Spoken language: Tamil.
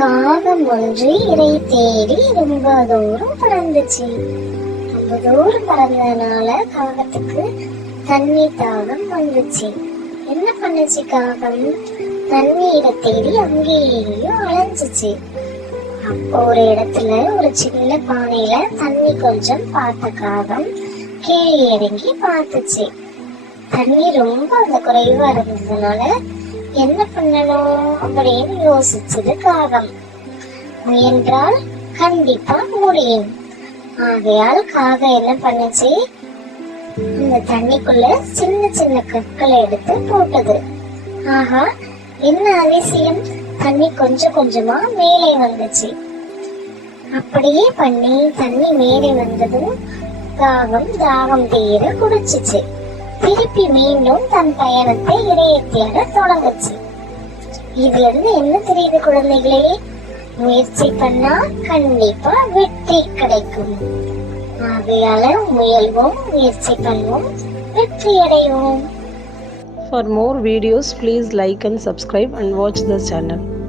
காகம் ஒன்று இறை தேடி ரொம்ப தூரம் பறந்துச்சு. ரொம்ப தூரம் பறந்ததுனால காகத்துக்கு தண்ணி தாகம் வந்துச்சு. என்ன பண்ணுச்சு காகம்? தண்ணீரை தேடி அங்கேயும் அலைஞ்சிச்சு. அப்போ ஒரு இடத்துல ஒரு சின்ன பானையில தண்ணி கொஞ்சம் பார்த்த காகம் கீழே இறங்கி பார்த்துச்சு. தண்ணி ரொம்ப அந்த குறைவா இருந்ததுனால என்ன பண்ணணும் அப்படின்னு யோசிச்சது காகம். முயன்றால் கண்டிப்பா முடியும். ஆகையால் காகம் என்ன பண்ணுச்சு? அந்த தண்ணிக்குள்ள சின்ன சின்ன கற்களை எடுத்து போட்டது. ஆஹா, என்ன அதிசயம்! தண்ணி கொஞ்சம் கொஞ்சமா மேலே வந்துச்சு. அப்படியே பண்ணி தண்ணி மேலே வந்ததும் காகம் தாகம் தீர குடிச்சிச்சு. திருப்பி மீண்டும் தன் பயணத்தை இறையை தேட தொடங்குச்சு. இதுல இருந்து என்ன தெரியுது குழந்தைகளே? முயற்சி பண்ணா கண்டிப்பா வெற்றி கிடைக்கும். ஆகையால முயல்வோம், முயற்சி பண்ணுவோம், வெற்றி அடைவோம். For more videos, please like and subscribe and watch the channel.